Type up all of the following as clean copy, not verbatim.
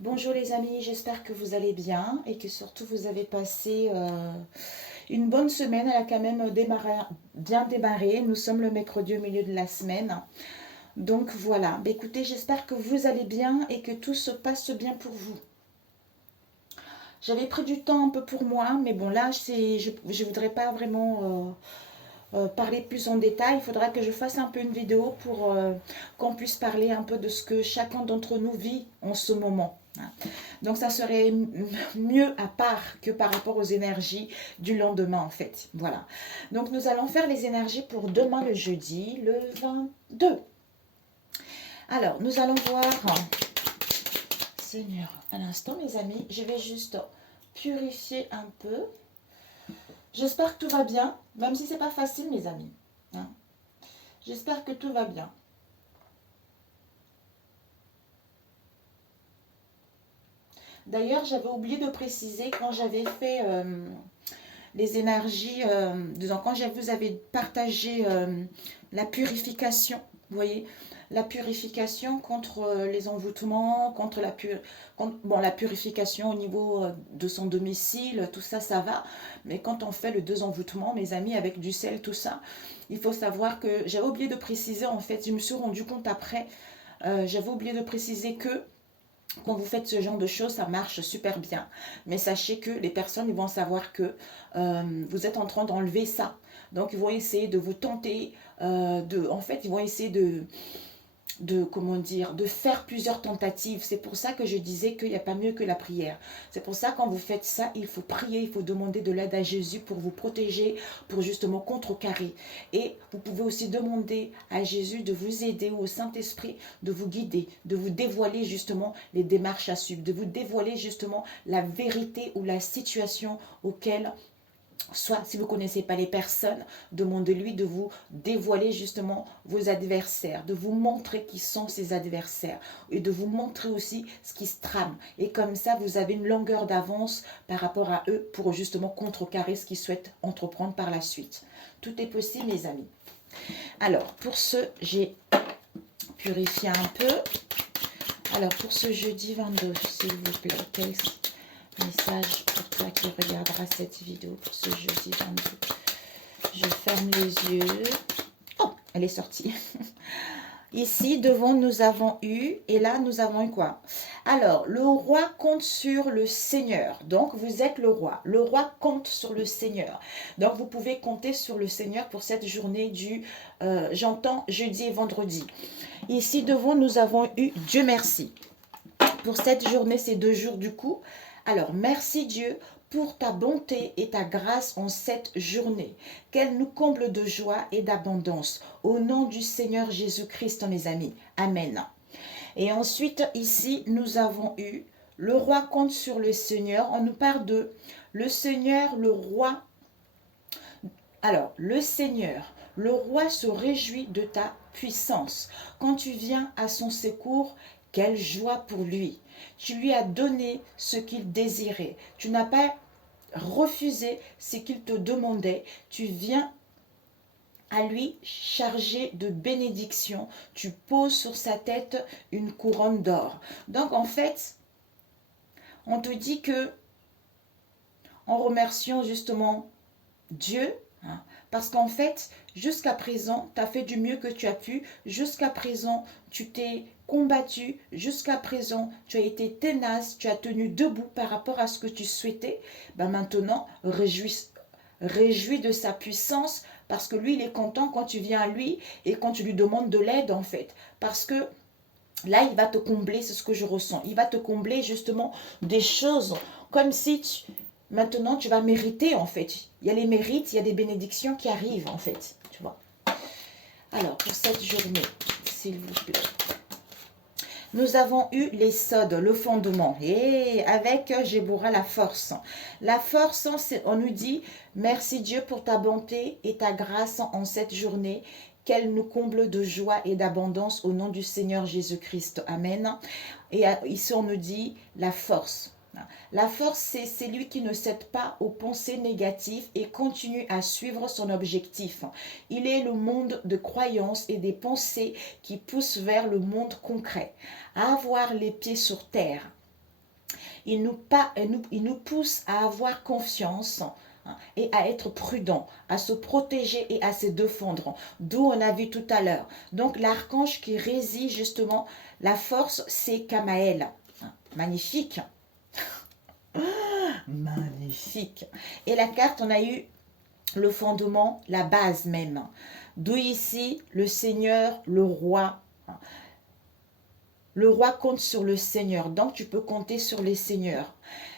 Bonjour les amis, j'espère que vous allez bien et que surtout vous avez passé une bonne semaine. Elle a quand même bien démarré. Nous sommes le mercredi au milieu de la semaine. Donc voilà, bah, écoutez, j'espère que vous allez bien et que tout se passe bien pour vous. J'avais pris du temps un peu pour moi, mais bon là, je voudrais pas vraiment parler plus en détail. Il faudra que je fasse un peu une vidéo pour qu'on puisse parler un peu de ce que chacun d'entre nous vit en ce moment, hein. Donc ça serait mieux à part que par rapport aux énergies du lendemain en fait. Voilà. Donc nous allons faire les énergies pour demain le jeudi, le 22. Alors nous allons voir, Seigneur, à l'instant mes amis, je vais juste purifier un peu. J'espère que tout va bien, même si c'est pas facile mes amis, hein. J'espère que tout va bien. D'ailleurs, j'avais oublié de préciser quand j'avais fait les énergies, disons, quand je vous avais partagé la purification, vous voyez, la purification contre les envoûtements, contre bon, la purification au niveau de son domicile, tout ça, ça va. Mais quand on fait le désenvoûtement, mes amis, avec du sel, tout ça, il faut savoir que j'avais oublié de préciser, en fait, je me suis rendu compte après, j'avais oublié de préciser que quand vous faites ce genre de choses, ça marche super bien. Mais sachez que les personnes ils vont savoir que vous êtes en train d'enlever ça. Donc, ils vont essayer de vous tenter, en fait, ils vont essayer comment dire, de faire plusieurs tentatives. C'est pour ça que je disais qu'il n'y a pas mieux que la prière. C'est pour ça quand vous faites ça, il faut prier, il faut demander de l'aide à Jésus pour vous protéger, pour justement contrecarrer. Et vous pouvez aussi demander à Jésus de vous aider ou au Saint-Esprit de vous guider, de vous dévoiler justement les démarches à suivre, de vous dévoiler justement la vérité ou la situation auquel, soit si vous ne connaissez pas les personnes, demandez-lui de vous dévoiler justement vos adversaires, de vous montrer qui sont ces adversaires et de vous montrer aussi ce qui se trame. Et comme ça, vous avez une longueur d'avance par rapport à eux pour justement contrecarrer ce qu'ils souhaitent entreprendre par la suite. Tout est possible, mes amis. Alors, pour ce, j'ai purifié un peu. Alors, pour ce jeudi 22, s'il vous plaît, quel message pour toi qui regardera cette vidéo pour ce jeudi 22? Je ferme les yeux. Oh, elle est sortie. Ici, devant, nous avons eu, et là, nous avons eu quoi? Alors, le roi compte sur le Seigneur. Donc, vous êtes le roi. Le roi compte sur le Seigneur. Donc, vous pouvez compter sur le Seigneur pour cette journée du, j'entends, jeudi et vendredi. Ici, devant, nous avons eu Dieu merci. Pour cette journée, ces 2 jours du coup. Alors, merci Dieu pour ta bonté et ta grâce en cette journée. Qu'elle nous comble de joie et d'abondance. Au nom du Seigneur Jésus-Christ, mes amis. Amen. Et ensuite, ici, nous avons eu le roi compte sur le Seigneur. On nous parle de le Seigneur, le roi. Alors, le roi se réjouit de ta puissance. Quand tu viens à son secours, quelle joie pour lui. Tu lui as donné ce qu'il désirait. Tu n'as pas refusé ce qu'il te demandait. Tu viens à lui chargé de bénédiction. Tu poses sur sa tête une couronne d'or. Donc en fait, on te dit que, en remerciant justement Dieu, hein, parce qu'en fait, jusqu'à présent, tu as fait du mieux que tu as pu. Jusqu'à présent, tu t'es combattu. Jusqu'à présent, tu as été ténace. Tu as tenu debout par rapport à ce que tu souhaitais. Ben maintenant, réjouis de sa puissance parce que lui, il est content quand tu viens à lui et quand tu lui demandes de l'aide en fait. Parce que là, il va te combler, c'est ce que je ressens. Il va te combler justement des choses comme si maintenant tu vas mériter en fait. Il y a les mérites, il y a des bénédictions qui arrivent en fait. Tu vois. Alors, pour cette journée, s'il vous plaît. Nous avons eu les sodes, le fondement. Et avec Géboura, la force. La force, on nous dit, merci Dieu pour ta bonté et ta grâce en cette journée. Qu'elle nous comble de joie et d'abondance au nom du Seigneur Jésus-Christ. Amen. Et ici, on nous dit la force. La force, c'est celui qui ne cède pas aux pensées négatives et continue à suivre son objectif. Il est le monde de croyances et des pensées qui poussent vers le monde concret. À avoir les pieds sur terre. il nous pousse à avoir confiance, hein, et à être prudent, à se protéger et à se défendre. D'où on a vu tout à l'heure. Donc l'archange qui réside justement la force, c'est Kamaël. Hein, magnifique. Magnifique. Et la carte, on a eu le fondement, la base même. D'où ici le Seigneur, le roi. Le roi compte sur le Seigneur, donc tu peux compter sur les seigneurs.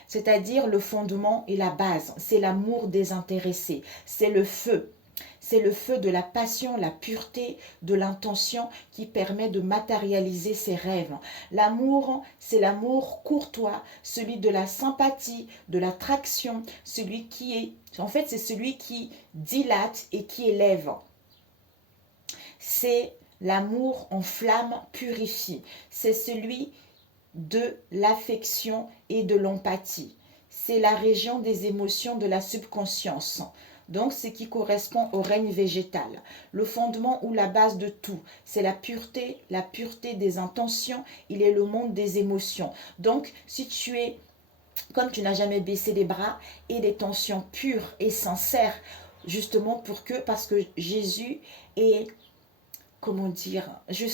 C'est-à-dire le fondement et la base, c'est l'amour désintéressé, c'est le feu. C'est le feu de la passion, la pureté, de l'intention qui permet de matérialiser ses rêves. L'amour, c'est l'amour courtois, celui de la sympathie, de l'attraction, celui qui est, en fait, c'est celui qui dilate et qui élève. C'est l'amour en flamme purifie. C'est celui de l'affection et de l'empathie. C'est la région des émotions de la subconscience. Donc, ce qui correspond au règne végétal. Le fondement ou la base de tout, c'est la pureté des intentions. Il est le monde des émotions. Donc, si tu es, comme tu n'as jamais baissé les bras, et des tensions pures et sincères, justement parce que Jésus est, comment dire, je ne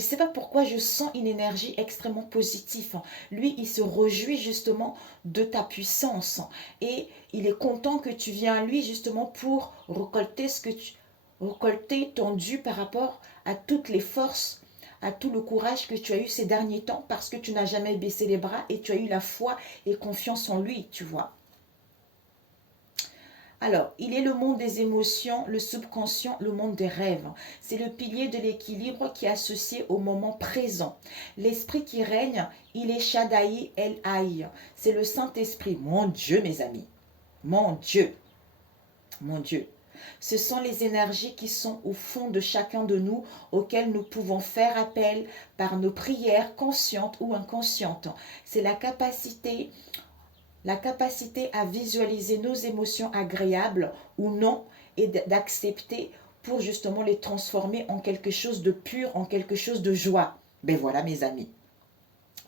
sais pas pourquoi je sens une énergie extrêmement positive. Lui, il se réjouit justement de ta puissance. Et il est content que tu viennes à lui justement pour récolter ton dû par rapport à toutes les forces, à tout le courage que tu as eu ces derniers temps parce que tu n'as jamais baissé les bras et tu as eu la foi et confiance en lui, tu vois. Alors, il est le monde des émotions, le subconscient, le monde des rêves. C'est le pilier de l'équilibre qui est associé au moment présent. L'esprit qui règne, il est Shaddai El Haï. C'est le Saint-Esprit. Mon Dieu, mes amis. Mon Dieu. Mon Dieu. Ce sont les énergies qui sont au fond de chacun de nous, auxquelles nous pouvons faire appel par nos prières conscientes ou inconscientes. C'est la capacité à visualiser nos émotions agréables ou non et d'accepter pour justement les transformer en quelque chose de pur, en quelque chose de joie. Ben voilà mes amis,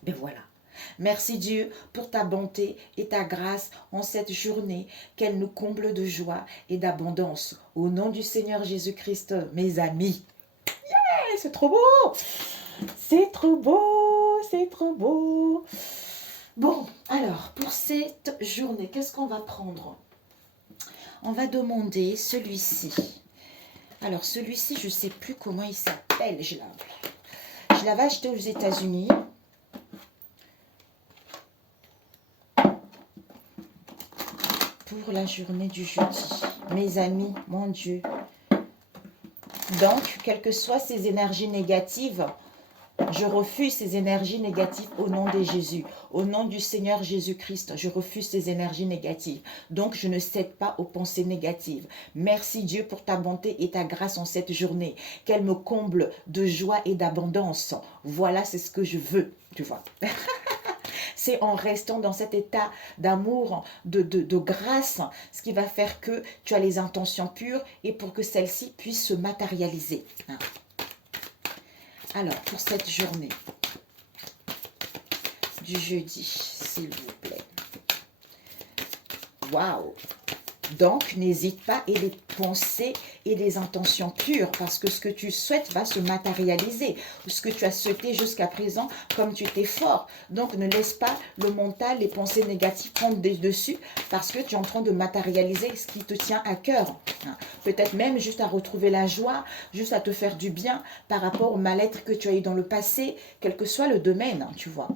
ben voilà. Merci Dieu pour ta bonté et ta grâce en cette journée, qu'elle nous comble de joie et d'abondance. Au nom du Seigneur Jésus-Christ, mes amis. Yeah, c'est trop beau! C'est trop beau! C'est trop beau! Bon, alors, pour cette journée, qu'est-ce qu'on va prendre? On va demander celui-ci. Alors, celui-ci, je ne sais plus comment il s'appelle. Je l'avais acheté aux États-Unis. Pour la journée du jeudi. Mes amis, mon Dieu. Donc, quelles que soient ces énergies négatives, je refuse ces énergies négatives au nom de Jésus. Au nom du Seigneur Jésus-Christ, je refuse ces énergies négatives. Donc, je ne cède pas aux pensées négatives. Merci Dieu pour ta bonté et ta grâce en cette journée. Qu'elle me comble de joie et d'abondance. Voilà, c'est ce que je veux, tu vois. C'est en restant dans cet état d'amour, de grâce, ce qui va faire que tu as les intentions pures et pour que celles-ci puissent se matérialiser. Alors, pour cette journée du jeudi, s'il vous plaît. Waouh! Donc, n'hésite pas et les pensées et les intentions pures parce que ce que tu souhaites va se matérialiser. Ce que tu as souhaité jusqu'à présent, comme tu étais fort. Donc, ne laisse pas le mental, les pensées négatives prendre dessus parce que tu es en train de matérialiser ce qui te tient à cœur. Peut-être même juste à retrouver la joie, juste à te faire du bien par rapport au mal-être que tu as eu dans le passé, quel que soit le domaine, tu vois.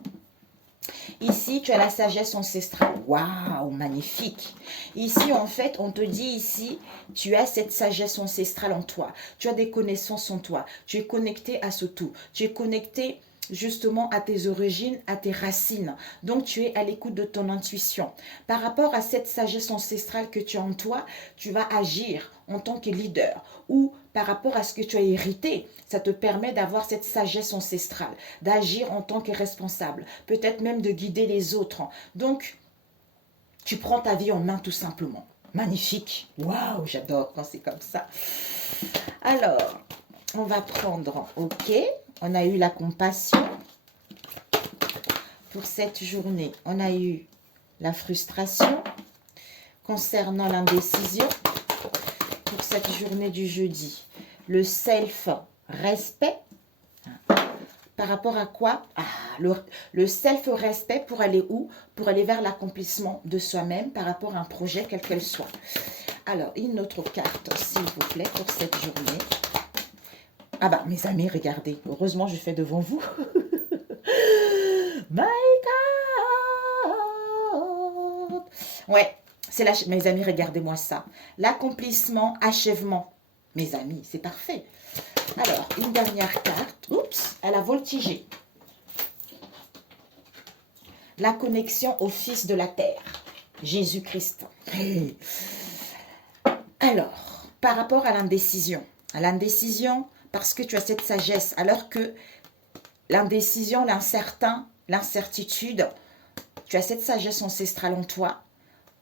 Ici, tu as la sagesse ancestrale. Waouh, magnifique. Ici, en fait, on te dit ici, tu as cette sagesse ancestrale en toi. Tu as des connaissances en toi. Tu es connecté à ce tout. Tu es connecté justement à tes origines, à tes racines. Donc, tu es à l'écoute de ton intuition. Par rapport à cette sagesse ancestrale que tu as en toi, tu vas agir en tant que leader ou par rapport à ce que tu as hérité. Ça te permet d'avoir cette sagesse ancestrale, d'agir en tant que responsable, peut-être même de guider les autres. Donc, tu prends ta vie en main tout simplement. Magnifique. Waouh, j'adore quand c'est comme ça. Alors, on va prendre, ok, on a eu la compassion. pour cette journée, on a eu la frustration concernant l'indécision. Pour cette journée du jeudi, le self-respect. Par rapport à quoi? Le self-respect pour aller où? Pour aller vers l'accomplissement de soi-même par rapport à un projet, quel qu'elle soit. Alors, une autre carte, s'il vous plaît, pour cette journée. Ah bah, mes amis, regardez. Heureusement, je fais devant vous. My God! Ouais, c'est là, mes amis, regardez-moi ça. L'accomplissement, achèvement. Mes amis, c'est parfait. Alors, une dernière carte. Oups, elle a voltigé. La connexion au Fils de la Terre, Jésus-Christ. Alors, par rapport à l'indécision, parce que tu as cette sagesse, alors que l'indécision, l'incertain, l'incertitude, tu as cette sagesse ancestrale en toi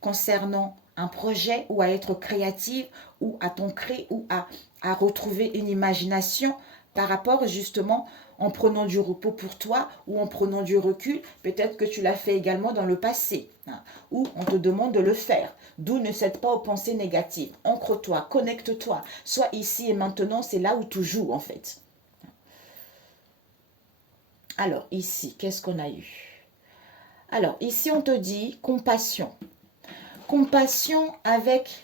concernant un projet ou à être créative ou à t'ancrer ou à retrouver une imagination par rapport justement en prenant du repos pour toi ou en prenant du recul. Peut-être que tu l'as fait également dans le passé ou on te demande de le faire. D'où ne cède pas aux pensées négatives. Ancre-toi, connecte-toi. Sois ici et maintenant, c'est là où tu joues en fait. Alors ici, qu'est-ce qu'on a eu? Alors ici, on te dit compassion. Compassion avec,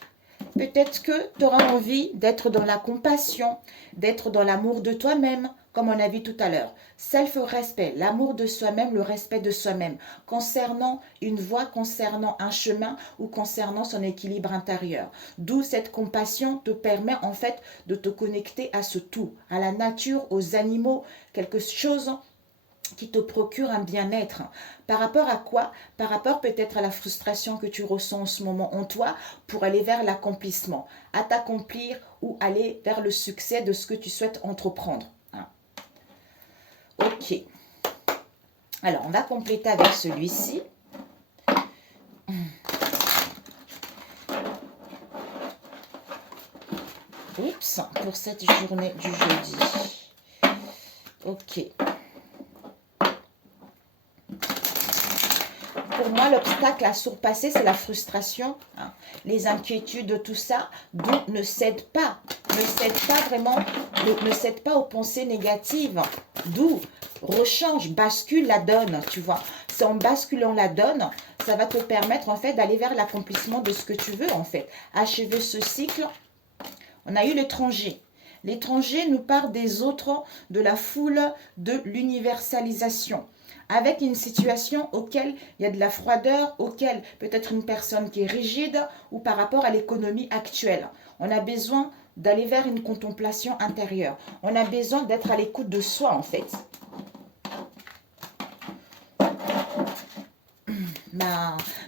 peut-être que tu auras envie d'être dans la compassion, d'être dans l'amour de toi-même, comme on a vu tout à l'heure. Self-respect, l'amour de soi-même, le respect de soi-même, concernant une voie, concernant un chemin ou concernant son équilibre intérieur. D'où cette compassion te permet en fait de te connecter à ce tout, à la nature, aux animaux, quelque chose qui te procure un bien-être. Par rapport à quoi? Par rapport peut-être à la frustration que tu ressens en ce moment en toi pour aller vers l'accomplissement, à t'accomplir ou aller vers le succès de ce que tu souhaites entreprendre. Ok. Alors, on va compléter avec celui-ci. Oups, pour cette journée du jeudi. Ok. Pour moi, l'obstacle à surpasser, c'est la frustration, les inquiétudes, tout ça. Donc, ne cède pas vraiment, ne cède pas aux pensées négatives. D'où rechange, bascule la donne, tu vois. C'est en basculant la donne, ça va te permettre en fait d'aller vers l'accomplissement de ce que tu veux en fait. Achever ce cycle. On a eu l'étranger. L'étranger nous parle des autres, de la foule, de l'universalisation. Avec une situation auquel il y a de la froideur, auquel peut-être une personne qui est rigide ou par rapport à l'économie actuelle. On a besoin d'aller vers une contemplation intérieure. On a besoin d'être à l'écoute de soi en fait.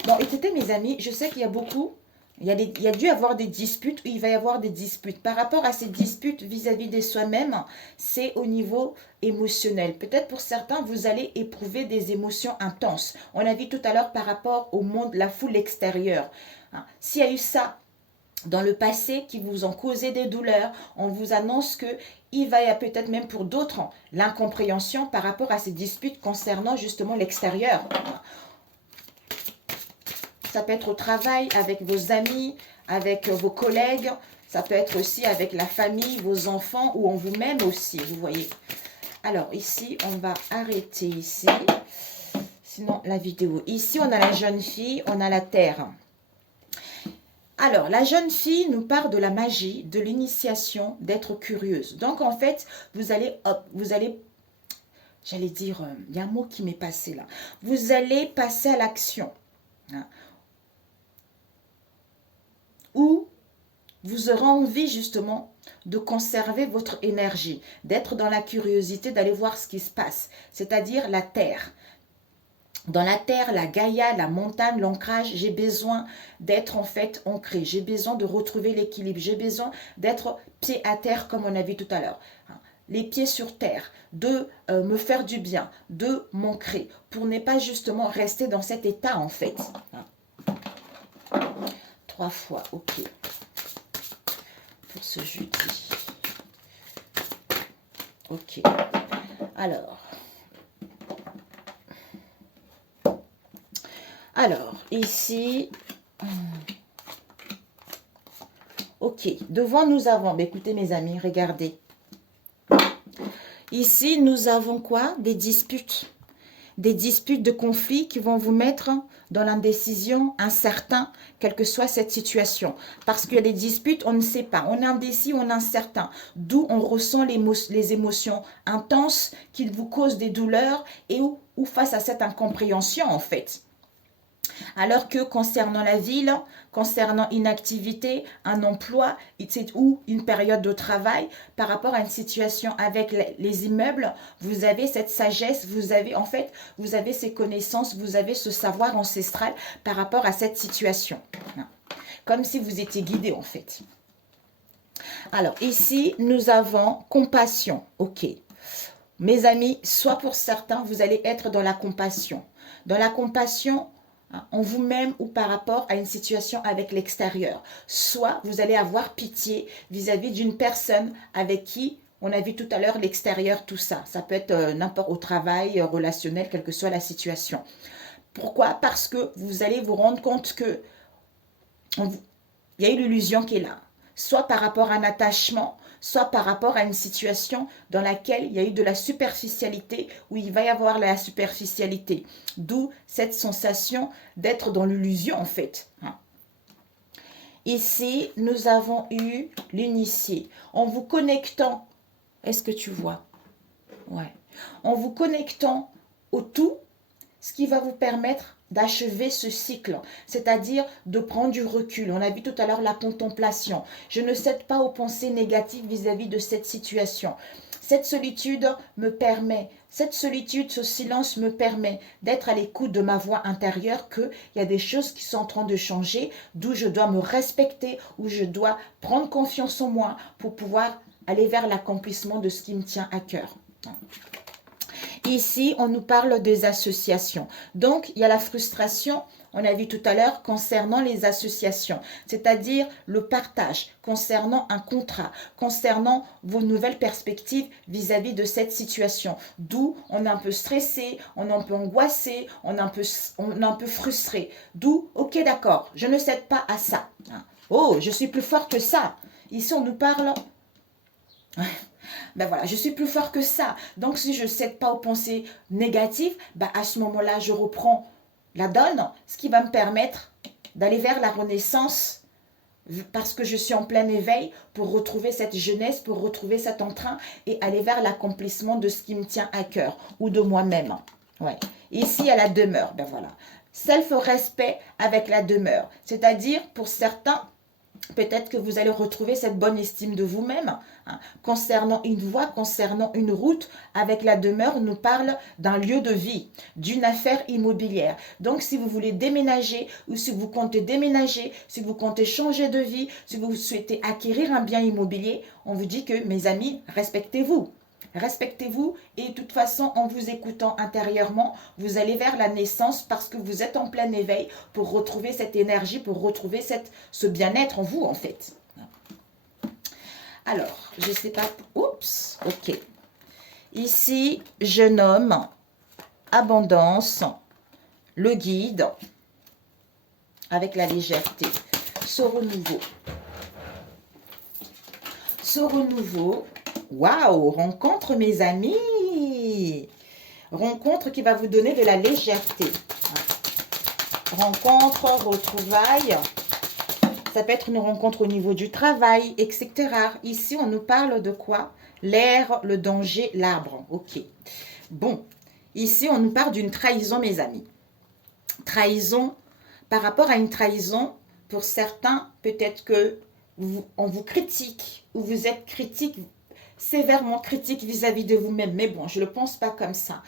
Bon, écoutez mes amis, je sais qu'il y a beaucoup... Il y a dû y avoir des disputes, ou il va y avoir des disputes. Par rapport à ces disputes vis-à-vis de soi-même, c'est au niveau émotionnel. Peut-être pour certains, vous allez éprouver des émotions intenses. On a vu tout à l'heure par rapport au monde, la foule extérieure. S'il y a eu ça dans le passé qui vous ont causé des douleurs, on vous annonce que il va y avoir peut-être même pour d'autres l'incompréhension par rapport à ces disputes concernant justement l'extérieur. Ça peut être au travail, avec vos amis, avec vos collègues. Ça peut être aussi avec la famille, vos enfants ou en vous-même aussi, vous voyez. Alors, ici, on va arrêter ici. Sinon, la vidéo. Ici, on a la jeune fille, on a la terre. Alors, la jeune fille nous parle de la magie, de l'initiation, d'être curieuse. Donc, en fait, vous allez, j'allais dire, il y a un mot qui m'est passé là. Vous allez passer à l'action. Où vous aurez envie justement de conserver votre énergie, d'être dans la curiosité, d'aller voir ce qui se passe, c'est-à-dire la terre. Dans la terre, la Gaïa, la montagne, l'ancrage, j'ai besoin d'être en fait ancré, j'ai besoin de retrouver l'équilibre, j'ai besoin d'être pied à terre comme on a vu tout à l'heure. Les pieds sur terre, de me faire du bien, de m'ancrer, pour ne pas justement rester dans cet état en fait. 3 fois, ok. Pour ce jeudi. Ok. Alors. Alors, ici, ok, devant nous avons, bah, écoutez mes amis, regardez. Ici, nous avons quoi? Des disputes. Des disputes de conflits qui vont vous mettre dans l'indécision, incertain, quelle que soit cette situation. Parce que les disputes, on ne sait pas. On est indécis, on est incertain. D'où on ressent les émotions intenses qui vous causent des douleurs et ou face à cette incompréhension, en fait. Alors que concernant la ville, concernant une activité, un emploi ou une période de travail, par rapport à une situation avec les immeubles, vous avez cette sagesse, vous avez en fait, vous avez ces connaissances, vous avez ce savoir ancestral par rapport à cette situation. Comme si vous étiez guidé en fait. Alors ici, nous avons compassion. Ok. Mes amis, soit pour certains, vous allez être dans la compassion. Dans la compassion, en vous-même ou par rapport à une situation avec l'extérieur. Soit vous allez avoir pitié vis-à-vis d'une personne avec qui on a vu tout à l'heure l'extérieur, tout ça. Ça peut être n'importe au travail, relationnel, quelle que soit la situation. Pourquoi? Parce que vous allez vous rendre compte que il y a une illusion qui est là. Soit par rapport à un attachement, soit par rapport à une situation dans laquelle il y a eu de la superficialité, où il va y avoir la superficialité. D'où cette sensation d'être dans l'illusion en fait. Ici, nous avons eu l'initié. En vous connectant, est-ce que tu vois? Ouais. En vous connectant au tout, ce qui va vous permettre d'achever ce cycle, c'est-à-dire de prendre du recul. On a vu tout à l'heure la contemplation. Je ne cède pas aux pensées négatives vis-à-vis de cette situation. Cette solitude me permet, cette solitude, ce silence me permet d'être à l'écoute de ma voix intérieure, qu'il y a des choses qui sont en train de changer, d'où je dois me respecter, où je dois prendre confiance en moi pour pouvoir aller vers l'accomplissement de ce qui me tient à cœur. Ici, on nous parle des associations. Donc, il y a la frustration, on a vu tout à l'heure, concernant les associations, c'est-à-dire le partage, concernant un contrat, concernant vos nouvelles perspectives vis-à-vis de cette situation. D'où on est un peu stressé, on est un peu angoissé, on est un peu frustré. D'où, ok d'accord, je ne cède pas à ça. Oh, je suis plus fort que ça. Ici, on nous parle... Ben voilà, je suis plus fort que ça. Donc, si je ne cède pas aux pensées négatives, ben à ce moment-là, je reprends la donne, ce qui va me permettre d'aller vers la renaissance parce que je suis en plein éveil pour retrouver cette jeunesse, pour retrouver cet entrain et aller vers l'accomplissement de ce qui me tient à cœur ou de moi-même. Ouais. Ici, à la demeure, ben voilà. Self-respect avec la demeure. C'est-à-dire, pour certains, peut-être que vous allez retrouver cette bonne estime de vous-même. Concernant une voie, concernant une route, avec la demeure, on nous parle d'un lieu de vie, d'une affaire immobilière. Donc, si vous voulez déménager ou si vous comptez déménager, si vous comptez changer de vie, si vous souhaitez acquérir un bien immobilier, on vous dit que, mes amis, respectez-vous. Respectez-vous et de toute façon, en vous écoutant intérieurement, vous allez vers la naissance parce que vous êtes en plein éveil pour retrouver cette énergie, pour retrouver ce bien-être en vous en fait. Alors, je ne sais pas... Oups, ok. Ici, je nomme abondance, le guide, avec la légèreté, ce renouveau. Ce renouveau... Waouh, rencontre mes amis. Rencontre qui va vous donner de la légèreté. Rencontre, retrouvailles. Ça peut être une rencontre au niveau du travail, etc. Ici, on nous parle de quoi? L'air, le danger, l'arbre. Ok. Bon, ici, on nous parle d'une trahison, mes amis. Trahison, par rapport à une trahison, pour certains, peut-être que on vous critique ou vous êtes critique sévèrement critique vis-à-vis de vous-même. Mais bon, je ne le pense pas comme ça.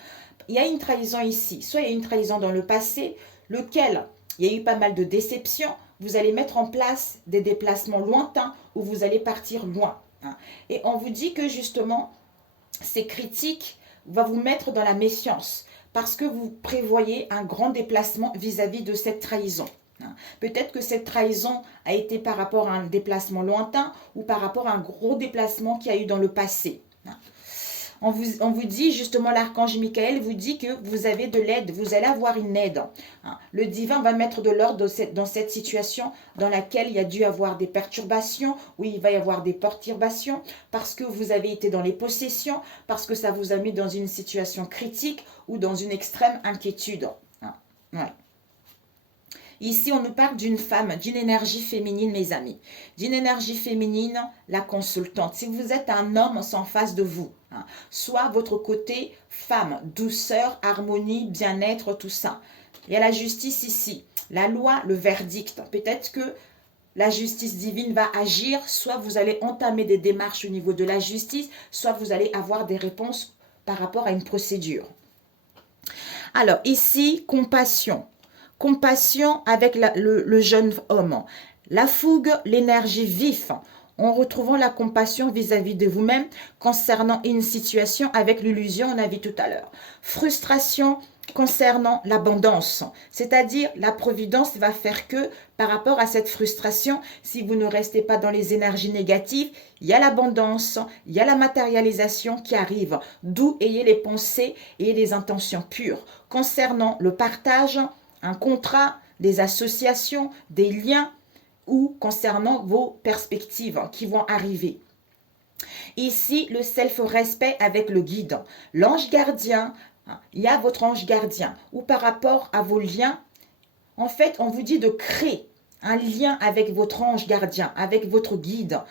Il y a une trahison ici. Soit il y a une trahison dans le passé, lequel il y a eu pas mal de déceptions. Vous allez mettre en place des déplacements lointains où vous allez partir loin. Et on vous dit que justement, ces critiques vont vous mettre dans la méfiance parce que vous prévoyez un grand déplacement vis-à-vis de cette trahison. Peut-être que cette trahison a été par rapport à un déplacement lointain ou par rapport à un gros déplacement qu'il y a eu dans le passé. On vous dit, justement, l'archange Michael vous dit que vous avez de l'aide, vous allez avoir une aide. Hein. Le divin va mettre de l'ordre dans cette situation dans laquelle il y a dû avoir des perturbations, où il va y avoir des perturbations, parce que vous avez été dans les possessions, parce que ça vous a mis dans une situation critique ou dans une extrême inquiétude. Hein. Ouais. Ici, on nous parle d'une femme, d'une énergie féminine, mes amis. D'une énergie féminine, la consultante. Si vous êtes un homme en face de vous, hein, soit votre côté femme, douceur, harmonie, bien-être, tout ça. Il y a la justice ici. La loi, le verdict. Peut-être que la justice divine va agir, soit vous allez entamer des démarches au niveau de la justice, soit vous allez avoir des réponses par rapport à une procédure. Alors, ici, compassion. Compassion avec le jeune homme. La fougue, l'énergie vif. En retrouvant la compassion vis-à-vis de vous-même concernant une situation avec l'illusion, on a vu tout à l'heure. Frustration concernant l'abondance. C'est-à-dire, la providence va faire que, par rapport à cette frustration, si vous ne restez pas dans les énergies négatives, il y a l'abondance, il y a la matérialisation qui arrive. D'où ayez les pensées et les intentions pures. Concernant le partage, un contrat, des associations, des liens ou concernant vos perspectives qui vont arriver. Ici, le self-respect avec le guide. L'ange gardien, il y a votre ange gardien ou par rapport à vos liens, en fait, on vous dit de créer un lien avec votre ange gardien, avec votre guide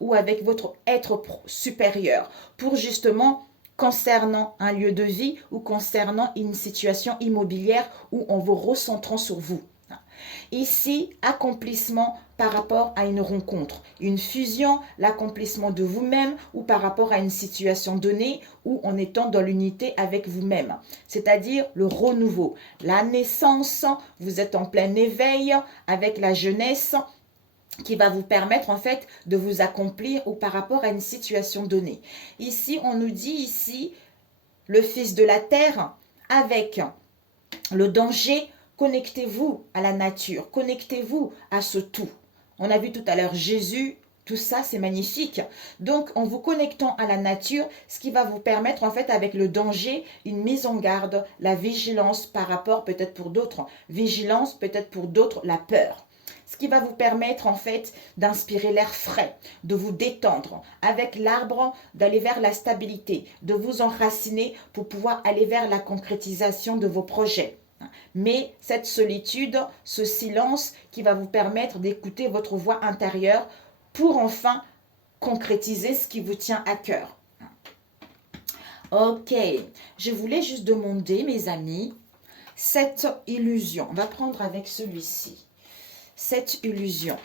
ou avec votre être supérieur pour justement concernant un lieu de vie ou concernant une situation immobilière où on vous recentrant sur vous. Ici, accomplissement par rapport à une rencontre, une fusion, l'accomplissement de vous-même ou par rapport à une situation donnée ou en étant dans l'unité avec vous-même. C'est-à-dire le renouveau, la naissance, vous êtes en plein éveil avec la jeunesse qui va vous permettre en fait de vous accomplir ou par rapport à une situation donnée. Ici, on nous dit ici le Fils de la Terre avec le danger. Connectez-vous à la nature, connectez-vous à ce tout. On a vu tout à l'heure Jésus, tout ça c'est magnifique. Donc en vous connectant à la nature, ce qui va vous permettre en fait avec le danger, une mise en garde, la vigilance par rapport peut-être pour d'autres, vigilance peut-être pour d'autres, la peur. Ce qui va vous permettre en fait d'inspirer l'air frais, de vous détendre avec l'arbre, d'aller vers la stabilité, de vous enraciner pour pouvoir aller vers la concrétisation de vos projets. Mais cette solitude, ce silence qui va vous permettre d'écouter votre voix intérieure pour enfin concrétiser ce qui vous tient à cœur. Ok, je voulais juste demander, mes amis, cette illusion. On va prendre avec celui-ci. Cette illusion.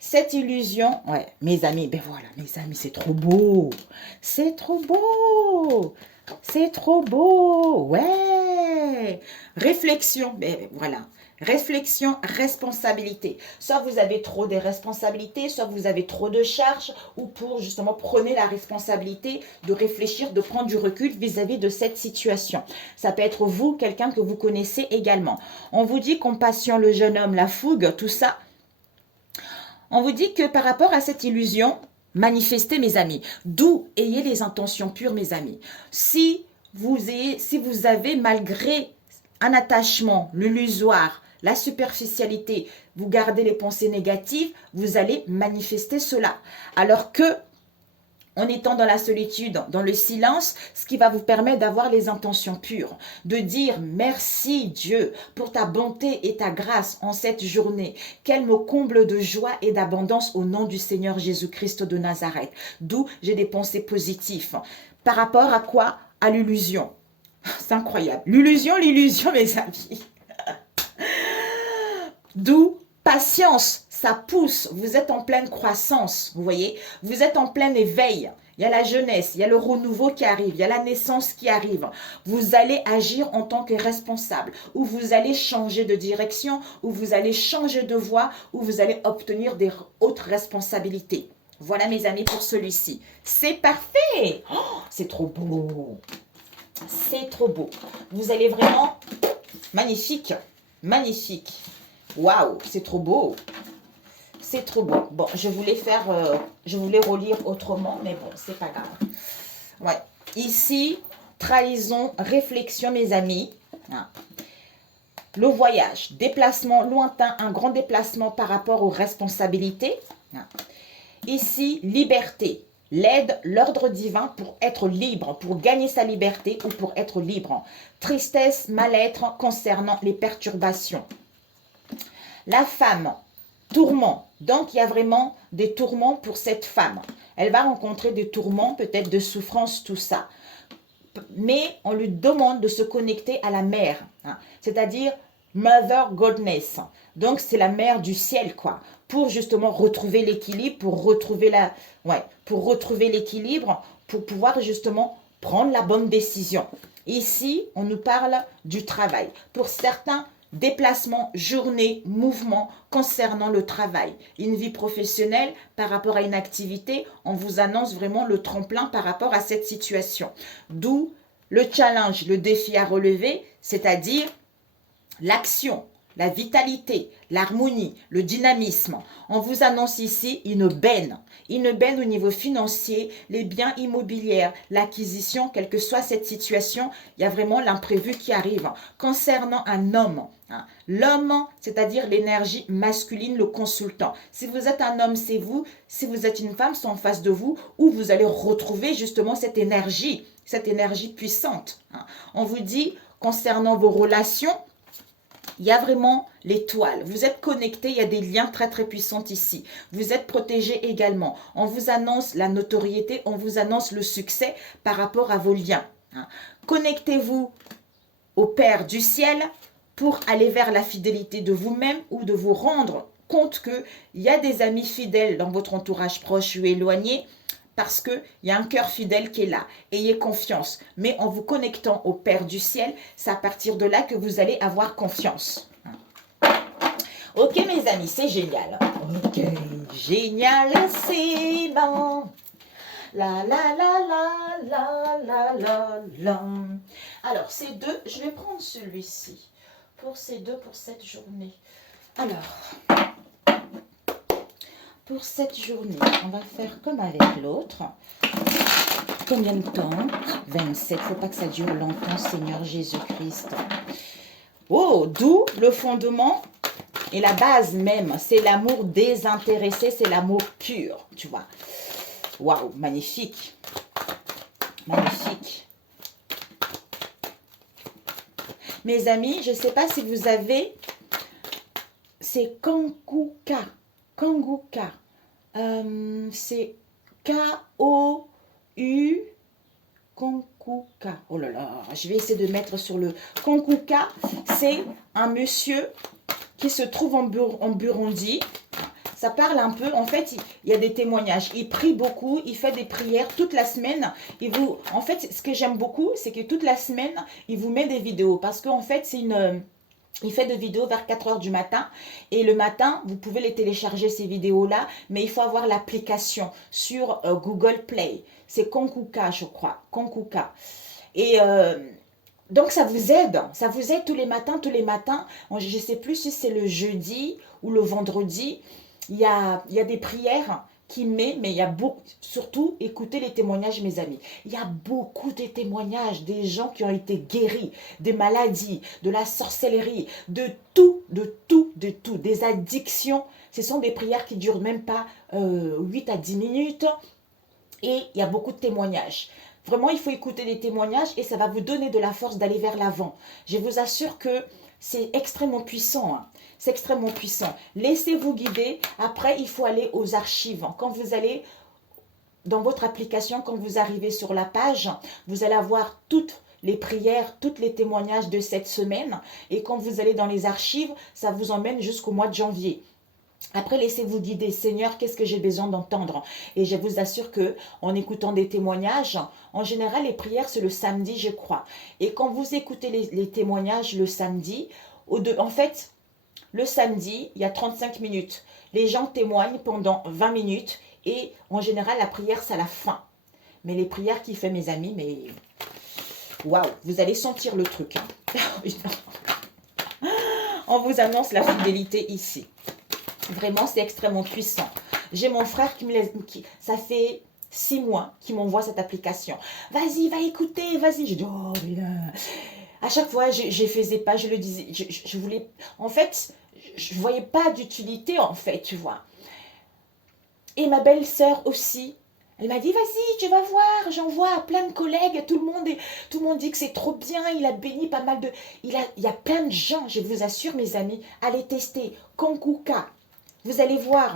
Cette illusion, ouais, mes amis, ben voilà, mes amis, c'est trop beau. C'est trop beau. C'est trop beau, ouais. Réflexion, ben voilà. Réflexion, responsabilité. Soit vous avez trop de responsabilités, soit vous avez trop de charges, ou pour justement prenez la responsabilité de réfléchir, de prendre du recul vis-à-vis de cette situation. Ça peut être vous, quelqu'un que vous connaissez également. On vous dit compassion, le jeune homme, la fougue, tout ça. On vous dit que par rapport à cette illusion, manifestez, mes amis. D'où ayez les intentions pures, mes amis. Si vous avez, malgré un attachement, l'illusoire, la superficialité, vous gardez les pensées négatives, vous allez manifester cela. Alors que, en étant dans la solitude, dans le silence, ce qui va vous permettre d'avoir les intentions pures, de dire merci Dieu pour ta bonté et ta grâce en cette journée, qu'elle me comble de joie et d'abondance au nom du Seigneur Jésus-Christ de Nazareth. D'où j'ai des pensées positives. Par rapport à quoi? À l'illusion. C'est incroyable. L'illusion, mes amis. D'où patience, ça pousse, vous êtes en pleine croissance, vous voyez, vous êtes en plein éveil, il y a la jeunesse, il y a le renouveau qui arrive, il y a la naissance qui arrive, vous allez agir en tant que responsable, ou vous allez changer de direction, ou vous allez changer de voie, ou vous allez obtenir des autres responsabilités. Voilà mes amis pour celui-ci, c'est parfait, oh, c'est trop beau, c'est trop beau, vous allez vraiment, magnifique, magnifique. Waouh, c'est trop beau. c'est trop beau. Bon, je voulais relire autrement, mais bon, c'est pas grave. Ouais. Ici, trahison, réflexion, mes amis. Le voyage, déplacement lointain, un grand déplacement par rapport aux responsabilités. Ici, liberté, l'aide, l'ordre divin pour être libre, pour gagner sa liberté ou pour être libre. Tristesse, mal-être concernant les perturbations. La femme, tourment. Donc, il y a vraiment des tourments pour cette femme. Elle va rencontrer des tourments, peut-être de souffrance, tout ça. Mais on lui demande de se connecter à la mère, c'est-à-dire Mother Godness. Donc, c'est la mère du ciel, quoi, pour justement retrouver l'équilibre, pour retrouver l'équilibre, pour pouvoir justement prendre la bonne décision. Ici, on nous parle du travail. Pour certains, déplacement, journée, mouvement concernant le travail. Une vie professionnelle par rapport à une activité, on vous annonce vraiment le tremplin par rapport à cette situation. D'où le challenge, le défi à relever, c'est-à-dire l'action, la vitalité, l'harmonie, le dynamisme. On vous annonce ici une benne au niveau financier, les biens immobiliers, l'acquisition, quelle que soit cette situation, il y a vraiment l'imprévu qui arrive. Concernant un homme, l'homme, c'est-à-dire l'énergie masculine, le consultant. Si vous êtes un homme, c'est vous. Si vous êtes une femme, c'est en face de vous, où vous allez retrouver justement cette énergie puissante. On vous dit, concernant vos relations, il y a vraiment l'étoile. Vous êtes connectés, il y a des liens très très puissants ici. Vous êtes protégés également. On vous annonce la notoriété, on vous annonce le succès par rapport à vos liens. Connectez-vous au Père du ciel pour aller vers la fidélité de vous-même ou de vous rendre compte qu'il y a des amis fidèles dans votre entourage proche ou éloigné, parce qu'il y a un cœur fidèle qui est là. Ayez confiance. Mais en vous connectant au Père du ciel, c'est à partir de là que vous allez avoir confiance. Ok mes amis, c'est génial. Ok, génial, c'est bon. La la la la la la la la. Alors, ces deux, je vais prendre celui-ci. Pour ces deux, pour cette journée. Alors... Pour cette journée, on va faire comme avec l'autre. Combien de temps? 27. Il ne faut pas que ça dure longtemps, Seigneur Jésus-Christ. Oh, d'où le fondement et la base même. C'est l'amour désintéressé, c'est l'amour pur, tu vois. Waouh, magnifique. Magnifique. Mes amis, je ne sais pas si vous avez... C'est Kankuka. Kanguka. C'est K-O-U Kankuka. Oh là là, je vais essayer de mettre sur le... Kankuka, c'est un monsieur qui se trouve en Burundi. Ça parle un peu, en fait, il y a des témoignages. Il prie beaucoup, il fait des prières toute la semaine. En fait, ce que j'aime beaucoup, c'est que toute la semaine, il vous met des vidéos. Parce qu'en fait, c'est une... Il fait des vidéos vers 4 heures du matin et le matin, vous pouvez les télécharger ces vidéos-là, mais il faut avoir l'application sur Google Play. C'est Kankuka, je crois, Kankuka. Et donc, ça vous aide tous les matins. Je ne sais plus si c'est le jeudi ou le vendredi. Il y a des prières qui met, mais il y a beaucoup, surtout écoutez les témoignages mes amis, il y a beaucoup de témoignages des gens qui ont été guéris, des maladies, de la sorcellerie, de tout, des addictions. Ce sont des prières qui durent même pas 8 à 10 minutes et il y a beaucoup de témoignages. Vraiment, il faut écouter les témoignages et ça va vous donner de la force d'aller vers l'avant. Je vous assure que c'est extrêmement puissant. C'est extrêmement puissant. Laissez-vous guider. Après, il faut aller aux archives. Quand vous allez dans votre application, quand vous arrivez sur la page, vous allez avoir toutes les prières, tous les témoignages de cette semaine. Et quand vous allez dans les archives, ça vous emmène jusqu'au mois de janvier. Après, laissez-vous guider. Seigneur, qu'est-ce que j'ai besoin d'entendre? Et je vous assure que en écoutant des témoignages, en général, les prières, c'est le samedi, je crois. Et quand vous écoutez les témoignages le samedi, en fait, le samedi, il y a 35 minutes. Les gens témoignent pendant 20 minutes et en général, la prière, c'est à la fin. Mais les prières qu'il fait, mes amis, mais waouh, vous allez sentir le truc. On vous annonce la fidélité ici. Vraiment, c'est extrêmement puissant. J'ai mon frère qui me laisse, ça fait 6 mois qu'il m'envoie cette application. Vas-y, va écouter, vas-y. Je dis, oh, mais là. À chaque fois, je faisais pas, je le disais, je voulais, en fait, je voyais pas d'utilité, en fait, tu vois. Et ma belle-sœur aussi, elle m'a dit, vas-y, tu vas voir, j'envoie à plein de collègues, tout le monde dit que c'est trop bien, il a béni pas mal de... Il y a plein de gens, je vous assure, mes amis, allez tester, Konkuka. Vous allez voir,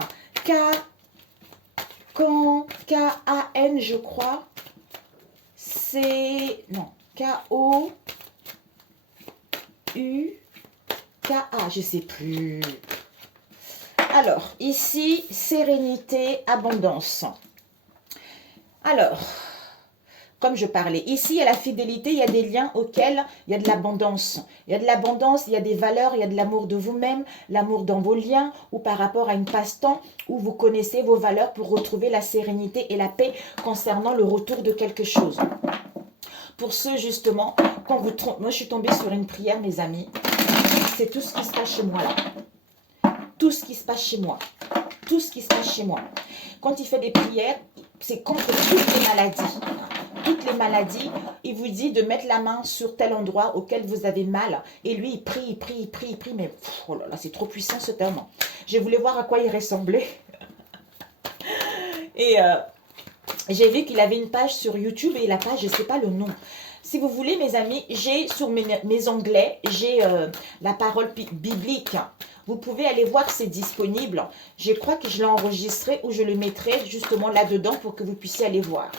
K-A-N, je crois, c'est... Non, K-O-U-K-A, je sais plus. Alors, ici, sérénité, abondance. Alors, comme je parlais, ici, il y a la fidélité, il y a des liens auxquels il y a de l'abondance. Il y a de l'abondance, il y a des valeurs, il y a de l'amour de vous-même, l'amour dans vos liens ou par rapport à une passe-temps où vous connaissez vos valeurs pour retrouver la sérénité et la paix concernant le retour de quelque chose. Pour ceux, justement, quand vous trompez, moi, je suis tombée sur une prière, mes amis. C'est tout ce qui se passe chez moi, là. Tout ce qui se passe chez moi. Tout ce qui se passe chez moi. Quand il fait des prières, c'est contre toutes les maladies. Toutes les maladies, il vous dit de mettre la main sur tel endroit auquel vous avez mal. Et lui, il prie, mais oh là là, c'est trop puissant ce terme. Je voulais voir à quoi il ressemblait. Et j'ai vu qu'il avait une page sur YouTube et la page, je ne sais pas le nom. Si vous voulez, mes amis, j'ai sur mes onglets, j'ai la parole biblique. Vous pouvez aller voir, c'est disponible. Je crois que je l'ai enregistré ou je le mettrai justement là-dedans pour que vous puissiez aller voir.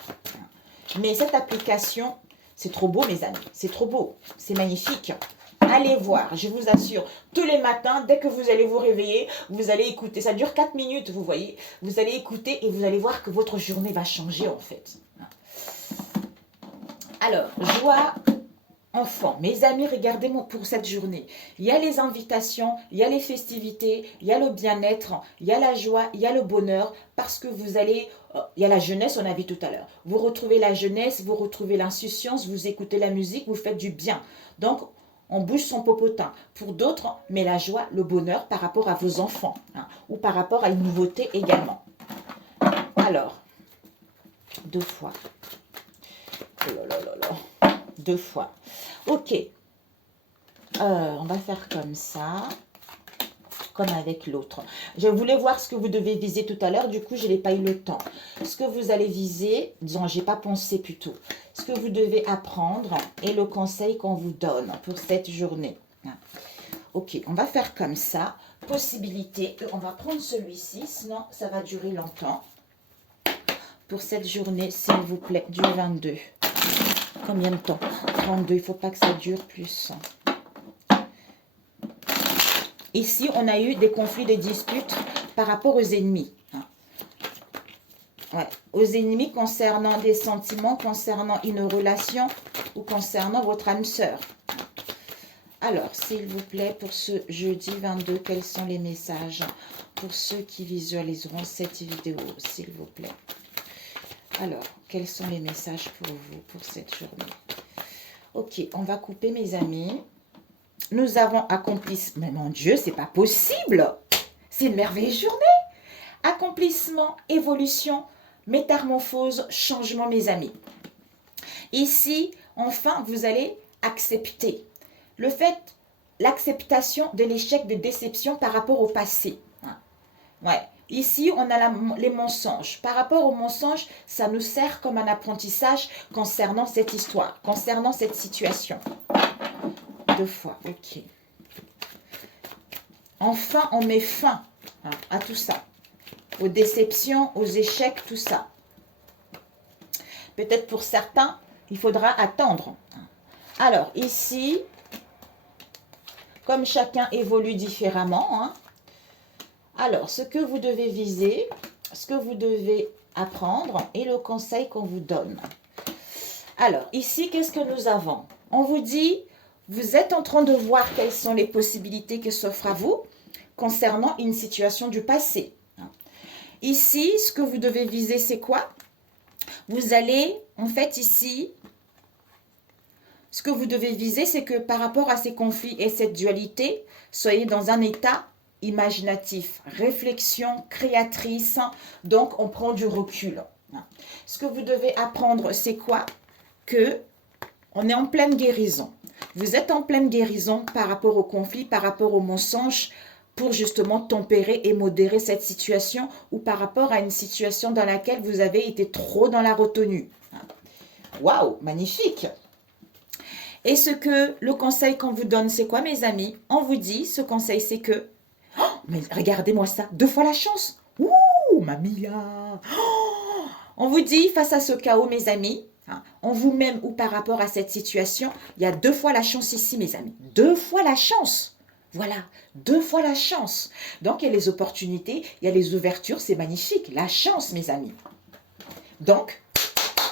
Mais cette application, c'est trop beau, mes amis. C'est trop beau. C'est magnifique. Allez voir, je vous assure. Tous les matins, dès que vous allez vous réveiller, vous allez écouter. Ça dure 4 minutes, vous voyez. Vous allez écouter et vous allez voir que votre journée va changer, en fait. Alors, joie, enfant. Mes amis, regardez-moi pour cette journée. Il y a les invitations, il y a les festivités, il y a le bien-être, il y a la joie, il y a le bonheur, parce que vous allez... il y a la jeunesse, on a vu tout à l'heure. Vous retrouvez la jeunesse, vous retrouvez l'insouciance, vous écoutez la musique, vous faites du bien. Donc, on bouge son popotin. Pour d'autres, mais la joie, le bonheur par rapport à vos enfants, hein, ou par rapport à une nouveauté également. Alors, 2 fois. Oh là là là là. 2 fois. Ok. On va faire comme ça. Comme avec l'autre. Je voulais voir ce que vous devez viser tout à l'heure. Du coup, je n'ai pas eu le temps. Ce que vous allez viser, disons, je n'ai pas pensé plutôt. Ce que vous devez apprendre et le conseil qu'on vous donne pour cette journée. Ok, on va faire comme ça. Possibilité. On va prendre celui-ci, sinon ça va durer longtemps. Pour cette journée, s'il vous plaît, du 22. Combien de temps? 32, il ne faut pas que ça dure plus. Ici, on a eu des conflits, des disputes par rapport aux ennemis. Ouais, aux ennemis concernant des sentiments, concernant une relation ou concernant votre âme sœur. Alors, s'il vous plaît, pour ce jeudi 22, quels sont les messages pour ceux qui visualiseront cette vidéo, s'il vous plaît? Alors, quels sont les messages pour vous, pour cette journée? Ok, on va couper, mes amis. Nous avons accomplissement. Mais mon Dieu, c'est pas possible! C'est une merveilleuse journée! Accomplissement, évolution, métamorphose, changement, mes amis. Ici, enfin, vous allez accepter. Le fait, l'acceptation de l'échec, de déception par rapport au passé. Ouais. Ici, on a les mensonges. Par rapport aux mensonges, ça nous sert comme un apprentissage concernant cette histoire, concernant cette situation. 2 fois, ok. Enfin, on met fin à tout ça. Aux déceptions, aux échecs, tout ça. Peut-être pour certains, il faudra attendre. Alors, ici, comme chacun évolue différemment, alors, ce que vous devez viser, ce que vous devez apprendre et le conseil qu'on vous donne. Alors, ici, qu'est-ce que nous avons? On vous dit, vous êtes en train de voir quelles sont les possibilités qui s'offrent à vous concernant une situation du passé. Ici, ce que vous devez viser, c'est quoi? Vous allez, en fait, ici, ce que vous devez viser, c'est que par rapport à ces conflits et cette dualité, soyez dans un état imaginatif, réflexion créatrice. Donc, on prend du recul. Ce que vous devez apprendre, c'est quoi? Que on est en pleine guérison. Vous êtes en pleine guérison par rapport au conflit, par rapport au mensonge, pour justement tempérer et modérer cette situation ou par rapport à une situation dans laquelle vous avez été trop dans la retenue. Waouh, magnifique! Et ce que le conseil qu'on vous donne, c'est quoi, mes amis? On vous dit, ce conseil, c'est que... Oh, mais regardez-moi ça, 2 fois la chance. Ouh, mamia! Oh, on vous dit, face à ce chaos, mes amis, en vous-même ou par rapport à cette situation, il y a 2 fois la chance ici, mes amis. 2 fois la chance. Voilà, 2 fois la chance. Donc, il y a les opportunités, il y a les ouvertures, c'est magnifique. La chance, mes amis. Donc,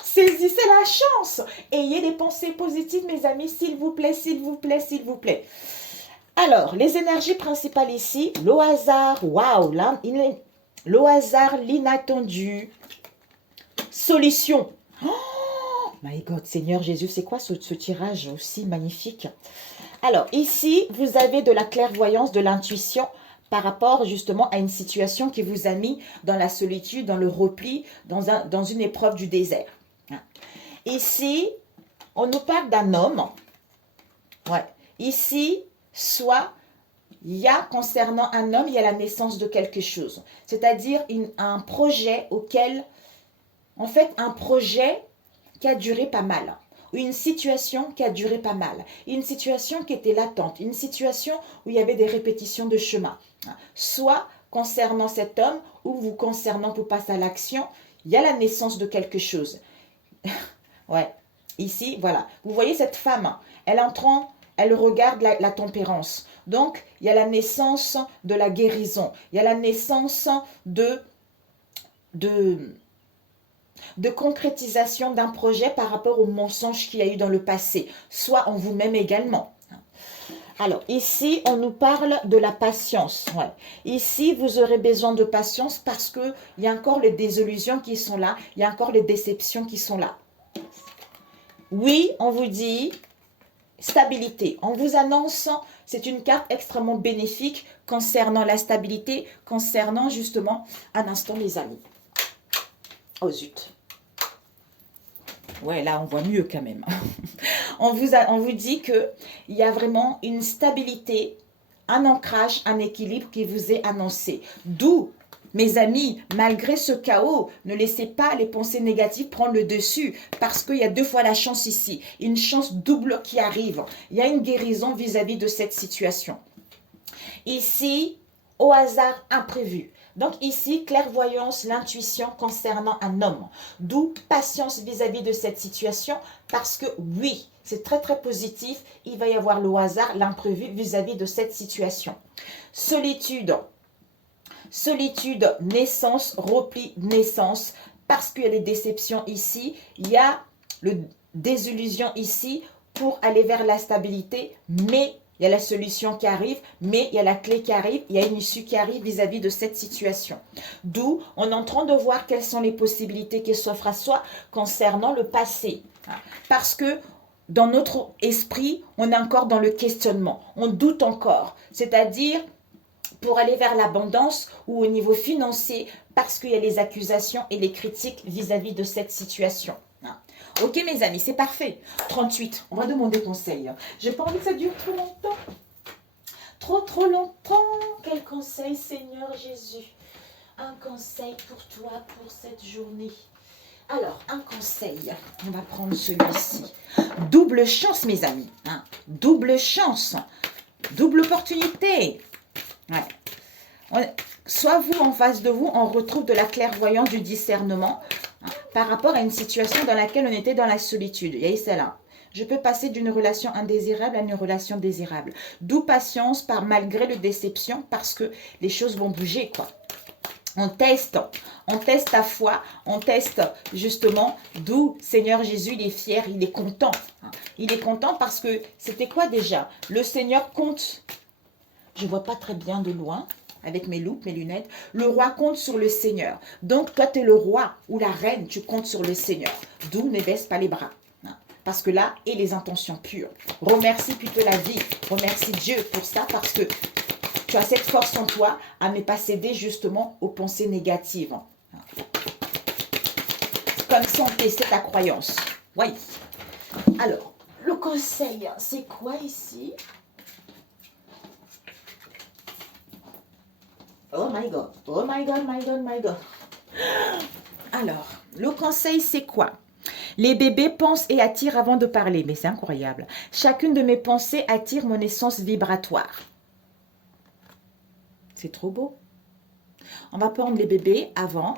saisissez la chance. Ayez des pensées positives, mes amis, s'il vous plaît, s'il vous plaît, s'il vous plaît. Alors, les énergies principales ici, le hasard, waouh, le hasard, l'inattendu, solution. Oh, my God, Seigneur Jésus, c'est quoi ce tirage aussi magnifique? Alors, ici, vous avez de la clairvoyance, de l'intuition par rapport justement à une situation qui vous a mis dans la solitude, dans le repli, dans une épreuve du désert. Ici, on nous parle d'un homme. Ouais. Ici, soit il y a, concernant un homme, il y a la naissance de quelque chose. C'est-à-dire un projet auquel, en fait, un projet qui a duré pas mal. Une situation qui a duré pas mal, une situation qui était latente, une situation où il y avait des répétitions de chemin. Soit concernant cet homme ou vous concernant pour passer à l'action, il y a la naissance de quelque chose. Ouais, ici, voilà. Vous voyez cette femme, elle regarde la tempérance. Donc, il y a la naissance de la guérison. Il y a la naissance de concrétisation d'un projet par rapport aux mensonges qu'il y a eu dans le passé, soit en vous-même également. Alors, ici, on nous parle de la patience. Ouais. Ici, vous aurez besoin de patience parce qu'il y a encore les désillusions qui sont là, il y a encore les déceptions qui sont là. Oui, on vous dit stabilité. On vous annonce, c'est une carte extrêmement bénéfique concernant la stabilité, concernant justement, un instant les amis. Oh zut. Ouais, là, on voit mieux quand même. On vous dit qu'il y a vraiment une stabilité, un ancrage, un équilibre qui vous est annoncé. D'où, mes amis, malgré ce chaos, ne laissez pas les pensées négatives prendre le dessus parce qu'il y a 2 fois la chance ici. Une chance double qui arrive. Il y a une guérison vis-à-vis de cette situation. Ici, au hasard imprévu. Donc ici, clairvoyance, l'intuition concernant un homme. D'où patience vis-à-vis de cette situation parce que oui, c'est très très positif. Il va y avoir le hasard, l'imprévu vis-à-vis de cette situation. Solitude. Solitude, naissance, repli, naissance. Parce qu'il y a des déceptions ici. Il y a le désillusion ici pour aller vers la stabilité. Mais il y a la solution qui arrive, mais il y a la clé qui arrive, il y a une issue qui arrive vis-à-vis de cette situation. D'où on est en train de voir quelles sont les possibilités qui s'offrent à soi concernant le passé. Parce que dans notre esprit, on est encore dans le questionnement, on doute encore. C'est-à-dire, pour aller vers l'abondance ou au niveau financier, parce qu'il y a les accusations et les critiques vis-à-vis de cette situation. Ok mes amis, c'est parfait. 38, on va demander conseil. J'ai pas envie que ça dure trop longtemps. Trop longtemps. Quel conseil, Seigneur Jésus? Un conseil pour toi, pour cette journée. Alors, un conseil. On va prendre celui-ci. Double chance, mes amis. Double chance. Double opportunité. Ouais. Soit vous, en face de vous, on retrouve de la clairvoyance, du discernement par rapport à une situation dans laquelle on était dans la solitude. Il y a celle-là. Je peux passer d'une relation indésirable à une relation désirable. D'où patience par malgré le déception parce que les choses vont bouger, quoi. On teste ta foi, on teste justement, d'où Seigneur Jésus, il est fier, il est content. Il est content parce que c'était quoi déjà? Le Seigneur compte, je ne vois pas très bien de loin, avec mes loupes, mes lunettes. Le roi compte sur le Seigneur. Donc, toi, tu es le roi ou la reine, tu comptes sur le Seigneur. D'où ne baisse pas les bras. Parce que là, et les intentions pures. Remercie plutôt la vie. Remercie Dieu pour ça parce que Tu as cette force en toi à ne pas céder justement aux pensées négatives. Comme ça, on testait ta croyance. Oui. Alors, le conseil, c'est quoi ici? Oh my God, oh my God, my God, my God. Alors, le conseil, c'est quoi? Les bébés pensent et attirent avant de parler. Mais c'est incroyable. Chacune de mes pensées attire mon essence vibratoire. C'est trop beau. On va prendre les bébés avant.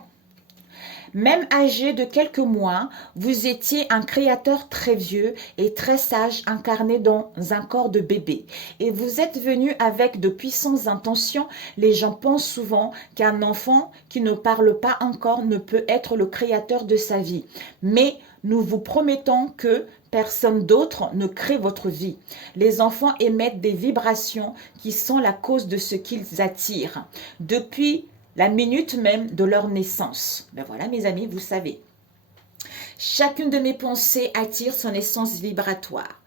Même âgé de quelques mois, vous étiez un créateur très vieux et très sage incarné dans un corps de bébé. Et vous êtes venu avec de puissantes intentions. Les gens pensent souvent qu'un enfant qui ne parle pas encore ne peut être le créateur de sa vie. Mais nous vous promettons que personne d'autre ne crée votre vie. Les enfants émettent des vibrations qui sont la cause de ce qu'ils attirent. Depuis la minute même de leur naissance. Ben voilà mes amis, vous savez. Chacune de mes pensées attire son essence vibratoire.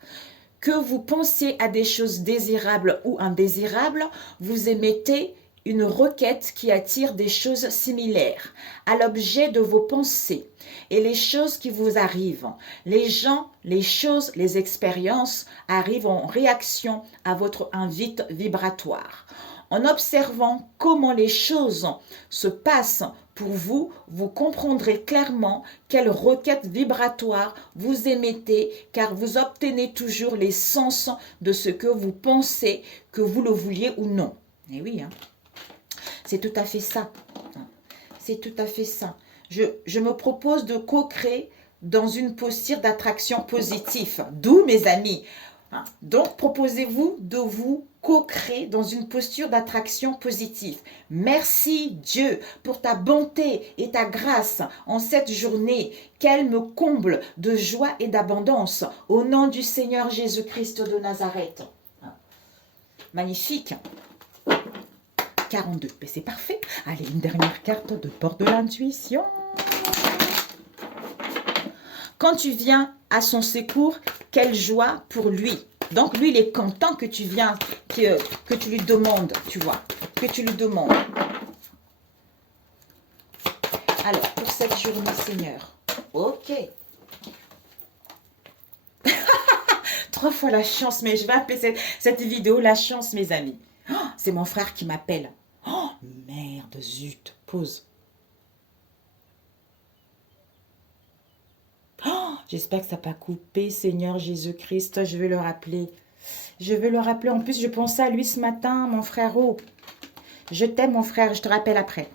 Que vous pensiez à des choses désirables ou indésirables, vous émettez une requête qui attire des choses similaires à l'objet de vos pensées et les choses qui vous arrivent. Les gens, les choses, les expériences arrivent en réaction à votre invite vibratoire. En observant comment les choses se passent pour vous, vous comprendrez clairement quelle requête vibratoire vous émettez, car vous obtenez toujours l'essence de ce que vous pensez, que vous le vouliez ou non. Et oui, hein. C'est tout à fait ça. C'est tout à fait ça. Je me propose de co-créer dans une posture d'attraction positive. D'où, mes amis. Donc, proposez-vous de vous co-créer dans une posture d'attraction positive. Merci Dieu pour ta bonté et ta grâce en cette journée. Qu'elle me comble de joie et d'abondance au nom du Seigneur Jésus-Christ de Nazareth. Magnifique. 42, mais c'est parfait. Allez, une dernière carte de porte de l'intuition. Quand tu viens à son secours, quelle joie pour lui. Donc, lui, il est content que tu viens, que tu lui demandes, tu vois, que tu lui demandes. Alors, pour cette journée, Seigneur, ok. 3 fois la chance, mais je vais appeler cette vidéo la chance, mes amis. Oh, c'est mon frère qui m'appelle. Oh, merde, zut, pause. Oh, j'espère que ça n'a pas coupé, Seigneur Jésus-Christ. Je vais le rappeler. Je vais le rappeler. En plus, je pensais à lui ce matin, mon frérot. Je t'aime, mon frère. Je te rappelle après.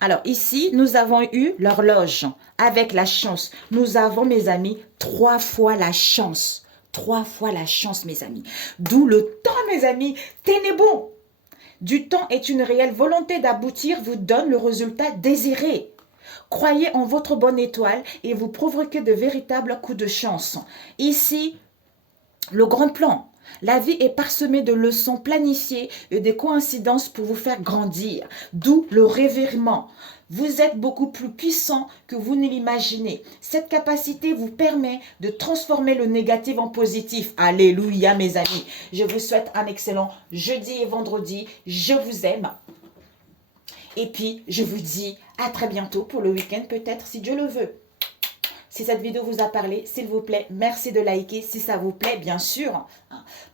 Alors, ici, nous avons eu l'horloge avec la chance. Nous avons, mes amis, 3 fois la chance. 3 fois la chance, mes amis. D'où le temps, mes amis. Tenez bon. Du temps est une réelle volonté d'aboutir vous donne le résultat désiré. Croyez en votre bonne étoile et vous provoquez de véritables coups de chance. Ici, le grand plan. La vie est parsemée de leçons planifiées et de coïncidences pour vous faire grandir. D'où le réveillement. Vous êtes beaucoup plus puissant que vous ne l'imaginez. Cette capacité vous permet de transformer le négatif en positif. Alléluia, mes amis. Je vous souhaite un excellent jeudi et vendredi. Je vous aime. Et puis, je vous dis à très bientôt pour le week-end, peut-être, si Dieu le veut. Si cette vidéo vous a parlé, s'il vous plaît, merci de liker si ça vous plaît, bien sûr.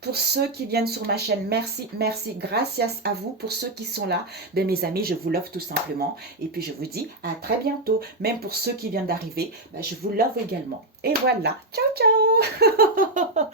Pour ceux qui viennent sur ma chaîne, merci, merci, gracias à vous. Pour ceux qui sont là, ben mes amis, je vous love tout simplement. Et puis, je vous dis à très bientôt. Même pour ceux qui viennent d'arriver, ben, je vous love également. Et voilà, ciao, ciao.